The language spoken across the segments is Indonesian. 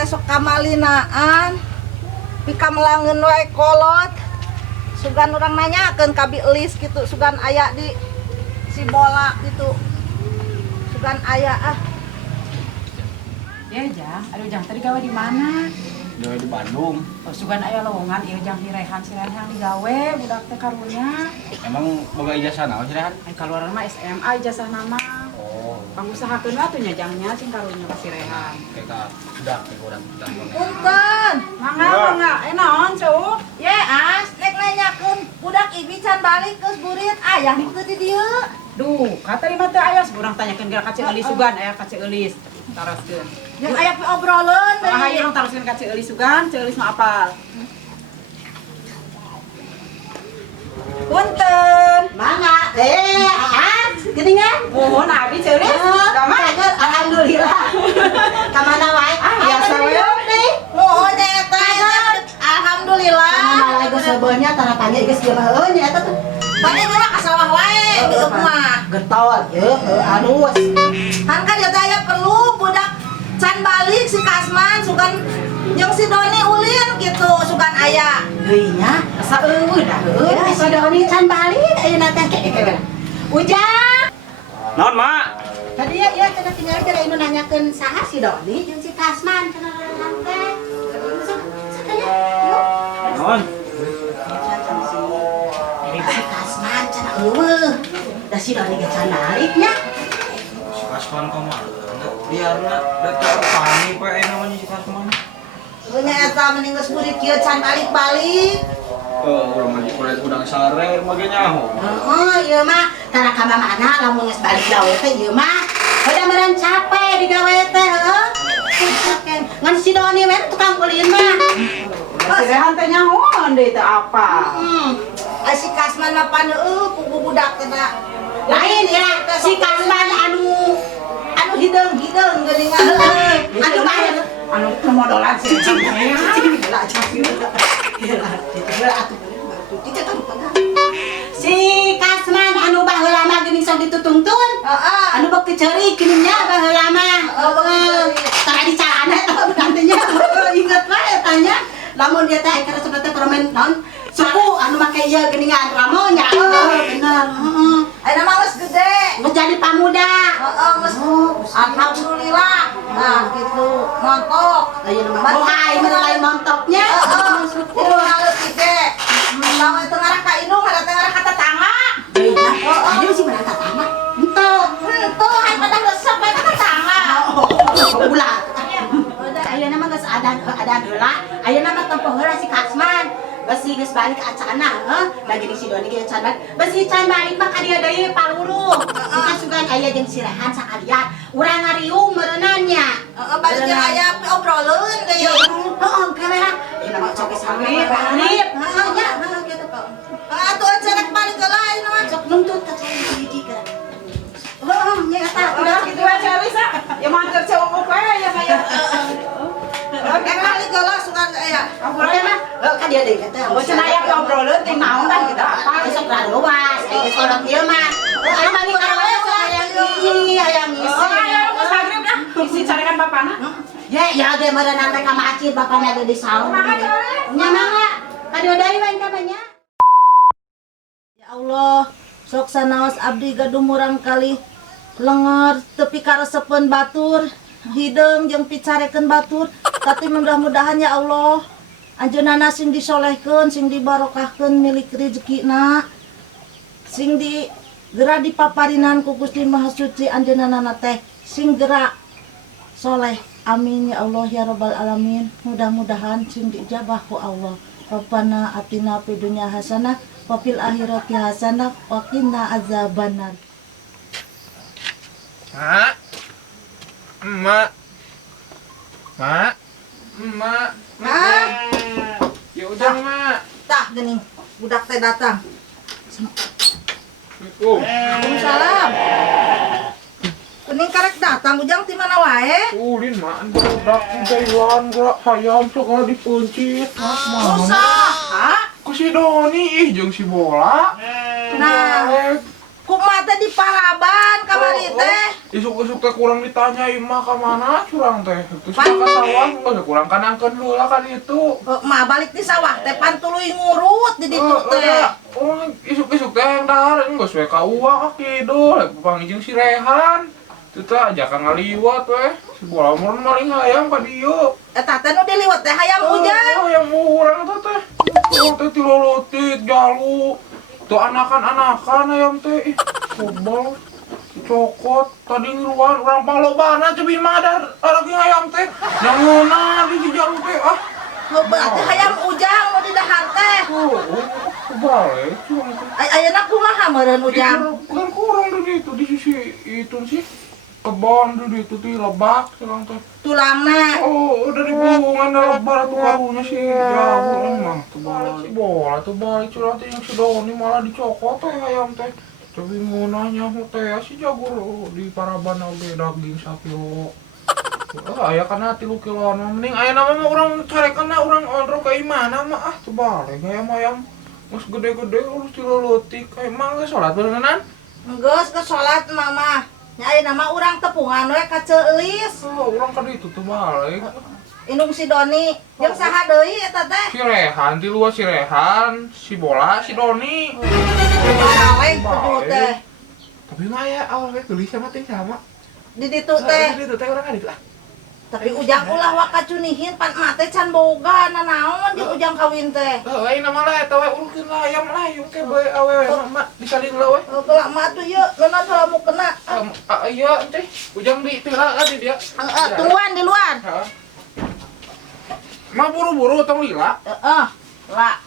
teh sok kamalinaan pika melangeun wae kolot sugan urang nanyakeun ka Bilis kitu sugan aya di si bola gitu sugan aya Ya Jang, aduh Jang tadi gawe di mana? Gawe di Bandung. Oh sugan aya lowongan ieu Jang si Rehan digawe budak teh karunya. Emang boga ijazah naon sih Rehan? Ai kaluaran mah SMA ijazah nama. Oh, Pangusahakeun atuh nya Jangnya cing karunya ka si Rehan. kayak sudah kayak urang sudah. punten Mangga, naon Cuk? ye as nek nanyakeun budak ibi can balik geus burit aya teu di dieu Duh, kata di mah teu aya urang tanyakeun ka Ceu Eulis sugan aya ka Ceu Eulis. Taroskeun. yang aya pi obrolan Ah, ayo urang taroskeun ka Ceu Eulis sugan, Ceu Eulis mah apal. Punten. Mangga, geningan. Mohon abi Ceu Eulis. Kaget, alhamdulillah. Kamana wae? Biasa we. oh nyata alhamdulillah Kamana lagi sebelnya tarapannya geus geus heuh nya eta tuh. Tadi mah kasawah wae geuk mah Getol, alus. kan kan ya daya perlu budak can balik si Kasman sugan yang si Doni ulin gitu sugan aya Deui nya, asa eueuh dah heuh. Si Doni can balik ayeuna teh keke. Ujang. Naon, Mak? Tadi ya cenah tinggal teh anu nanyakeun saha si Doni jeung si Kasman cenah lalang teh. Sakanya, yuk. Naon? Si Kasman cenah eueuh. Da si Doni ge can balik nya. Si Kasman kemana? Biarna datang pani pe namanya si Kasman. nya eta mending geus burit kieu can balik-balik Urang mah kuret udang sare mah ge nyaho. Oh, ieu mah tara ka mana lamun geus balik gawe teh ieu mah udah meureun capek di gawe teh heuh. Ngan si Doni we tukang ulin mah. Si Rehan teh nyahoan deui teh apa? si Kasman mah pan ku budak teh Lain ya si Kasman anu hideung geuningan heueuh anu bae Anu kemodolan si Rehan. si Kasman anu baheula mah geuning sok ditutungtun. heeh Anu bek keceurik geuning nya baheula mah. Tara dicarana nantinya inget wae tanya. Lamun dia teh karena sebenarnya permen naon suku anu make ieu geuningan ramo nya. Bener, heeh. ayeuna mah geus gede Geus jadi pamuda. heeh geus alhamdulillah nah gitu montok Ayeuna mah bohai meulai montoknya. Itu ngaleutik ge. Lawan teu ngarah ka indung, ada teu ngarah ka tetangga. Ayo sih mana tatama. Henteu. Henteu han pada resep bae ka tetangga. Ulah. Ayeuna mah geus ada heula. Ayeuna mah tempoh heula si Kasman. Besi geus balik ka acana, heuh. Lagi di si Doni ge can balik. Besi can balik mah ka dieu deui paluru. Bukan sugan aya jeung si Rehan sakalian. Urang ngariung meureunan nya. Heeh, balik jeung aya obroleun deui. Heeh, kamera. Ayeuna mah coke sampai balik. Heeh, nya, heeh kitu. Atuh cerek balik heula ayeuna mah. Sok nuntut ka cai hiji kan. Heeh, nya eta Udah gitu aja Lisa. Ya mantur cewek we ya saya. Oke, balik heula sugan aya. Oke mah, kan dia deui eta. Oh cenah aya ngobrolkeun ting naon dah kita apa. Besok luas, geus kolot ieu mah. Anu bagi karawe sok hayang ngisi, hayang ngisi. Oh aya geus magrib dah. Isi carekan bapana. Ya ge meureunna teh ka masjid bapana ge di saung. Nya mangga. Kadio deui wae kamanya. Ya Allah, sok sanaos abdi gaduh murang kali lenger tepi karesepeun batur, hideung jeung picarekeun batur. Tapi mudah-mudahan ya Allah, anjeunana sing disolehkeun, sing dibarokahkeun milik rezekina, sing di geura dipaparinan ku Gusti Maha Suci anjeunana teh sing geura soleh. Amin ya Allah ya rabbal alamin. Mudah-mudahan sing dijabah ku Allah. Rabbana atina fid dunya hasanah wa fil akhirati hasanah wa qina azabannar. Mak, emak, mak, emak, Nah, ya udah mak. tah geuning budak teh datang. Waalaikumsalam. Kuning karek datang ujang ti mana wae? Ulin mak, budak di Taiwan gerak hayam sok dipencit. Susah. Hah? Ku si Doni ih jeung si bola. Nah, kumaha teh di Paraban kamari teh. isuk-isuk teh kurang ditanyai mah ka mana curang teh. Terus ka sawah geus kurang kanangkeun heula ka ditu. Mah balik di sawah teh pan tuluy ngurut di ditu teh. Oh, isuk-isuk teh yang dahar geus we ka uang ka kidul, pangijing si Rehan. Itu teh ajakan ngaliwat weh. Si bola mun maling hayam ka dieu. Eta teh nu diliwat teh hayam ujang. Hayam urang teh teh. Oh, teh tilolotit jalu. Tuh anakan-anakan hayam teh. Ih, kobal. Cokot tadi ngiruan urang panglobana cebi mah ada lagi hayam teh. Nyangeuna di si jalu teh ah. Oh, berarti hayam ujang nu di dahar teh. Kebalik curang teh. Ayeuna kumaha meureun ujang? Bukan kurang di itu di sisi itu sih kebon di itu di lebak curang teh. Tulangna. Oh, udah dibungan dah lebar tuh karunya sih jauh emang tuh balik si bola tuh balik curang teh yang si Doni malah dicokot teh ayam teh. Tapi mau nanya teh si jagur di Paraban oge daging sakilo. Aya kana 3 kiloan mending aya nama mah urang carekanna urang ondro ka imana mah ah tuh balik ayam geus gede-gede urus tileutik emang geus salat beuneunan. Geus ke salat mama. Nya ayeuna mah urang tepungan we ka Ceulis. Oh, urang ka ditu tuh balik. Inung si Doni, jeung saha deui eta teh? Si Rehan ti luas si Rehan, si Bola, si Doni. Balik kudu teh. Tapi mah ya awalnya gelis sama teh sama. Di ditu teh. Itu teh urang ka ditu ah. Tapi ujang ulah wakacunihin pan mate can boga nanaon di ujang kawin teh. Lain nama lah eta we urukeun layam layung ke bae awewe mah disalin heula we. Kelak mah atuh ieu leunat heula mu kena. Iya teh ujang di tila di dia. Tungguan di luar. Heeh. Mah buru-buru tong lila. Heeh. Lah.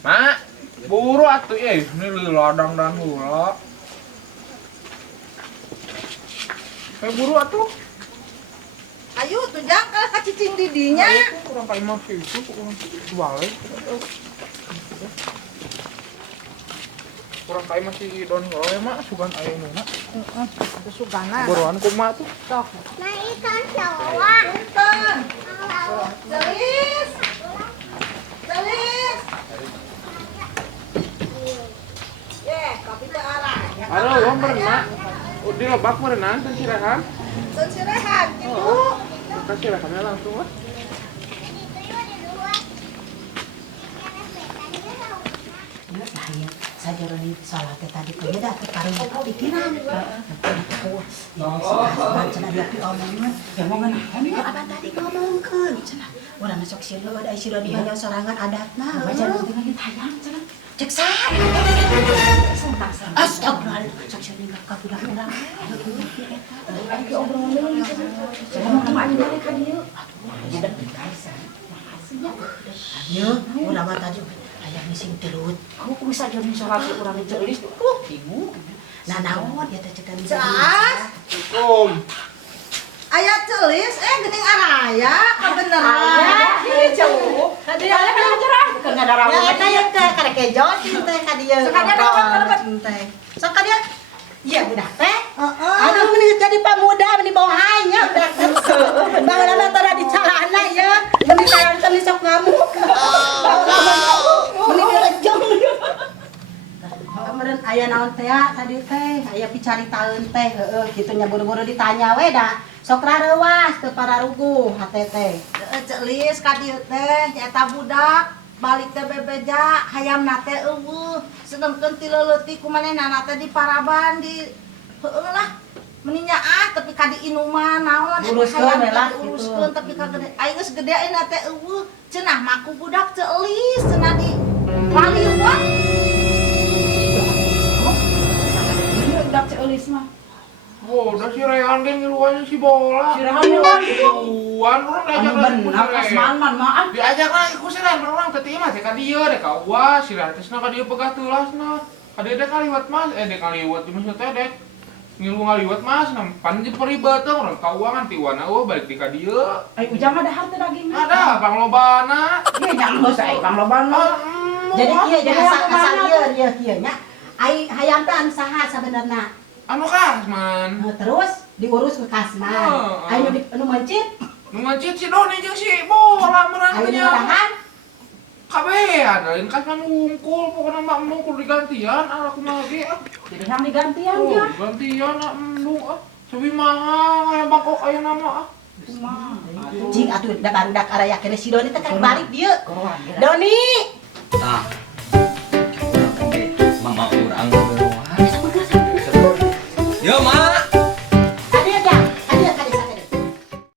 Mak, buru atuh ini lila dangdan heula. Buru atuh. Ayo tuh jang ka cicing didinya. Kurang kayak mah itu kurang balik. Kurang kayak masih Doni we mah sugan aya nuna. Heeh. Sugana. Buruan kumaha tuh. Sok. Nah, ikan sawah. Punten. Celis. Celis. Kopi teh arah. Halo, om berenang. Di lebak berenang teh si Rehan. Sen si Rehan gitu. Kasih Rehannya langsung lah. Saya joroni salat tadi kayaknya dah keparing pikiran. Yang sebenarnya cenah dia omongna, yang ngomongna apa tadi ngomongkeun cenah. Urang sok sieun ada isi di banyak sorangan adatna. Baca nu teh hayang cenah. Cek saha. Astagfirullahaladzim. Sok sieun ka budak urang. Ari ke obrolan cenah. Ngomong aja ka dieu. Aduh, ya, urang tadi ayam nising terut. Aku bisa jadi salat urang Ceulis. Bingung. Nah, naon ya teh cekan bisa. Assalamualaikum. Aya Celis geuning araya kabeneran. Ih, jauh. Tadi aya kan cerah. Keur ngadaraw. Ya eta yang teh karek kejon teh ka dieu. Sekadar dapat. teh. Sok ka dieu. Iya budak teh. Heeh. Aduh meni jadi pemuda meni bohanya budak teh. Baheula teh di calana ya. Meni karan teh sok ngamuk. Meni direjong. Kemarin aya naon teh tadi teh, aya picaritaeun teh heueuh kitu nya buru-buru ditanya we da. Sok rareuwas teu pararuguh hate teh. Celis ka dieu teh nyaeta budak balik teh bebeja hayamna teh eueuh sedengkeun ti leuleutik kumanehna teh di Paraban di heueuh lah meninya tapi ka di inuman naon Uruskeun we lah, uruskeun gitu. tapi ka gede aya geus gede ayeuna teh eueuh cenah mah ku budak Celis cenah di Paliwat. Budak Ceulis mah. Oh, udah si Rehan ge ngiluannya si Bola. Si Rehan ngiluan gitu. Ngiluan urang diajak Anu bener kasman man maaf. diajak lagi ku si Rehan urang teh mah teh ka dieu deh ka uas si Rehan teh ka dieu pegah teulasna. Ka dieu dek kaliwat mas dek kaliwat di maksud teh dek ngilu ngaliwat mas pan di peribatan urang ka uangan ti wana balik di ka dieu. Ai ujang ada harta dagingnya. Ada panglobana. Ieu jang geus ai pangloban mah. Jadi kieu Jadi asal kemana ieu kieu nya. Ai hayam teh anu saha sabenerna? Anu Kasman. Terus diurus ke Kasman. Anu anu mencit, Nu ngecit si Doni jeung si Bola anu meurang nya. murahan. Kabean, lain kan nungkul, pokoknya mak nungkul digantian, aku lagi Jadi yang digantian Oh, ya. gantian nak nung Sabi mahal, kayak bangkok kayak nama Cing atuh da baru dak araya kene si Doni teh kan balik dia. Doni. Nah,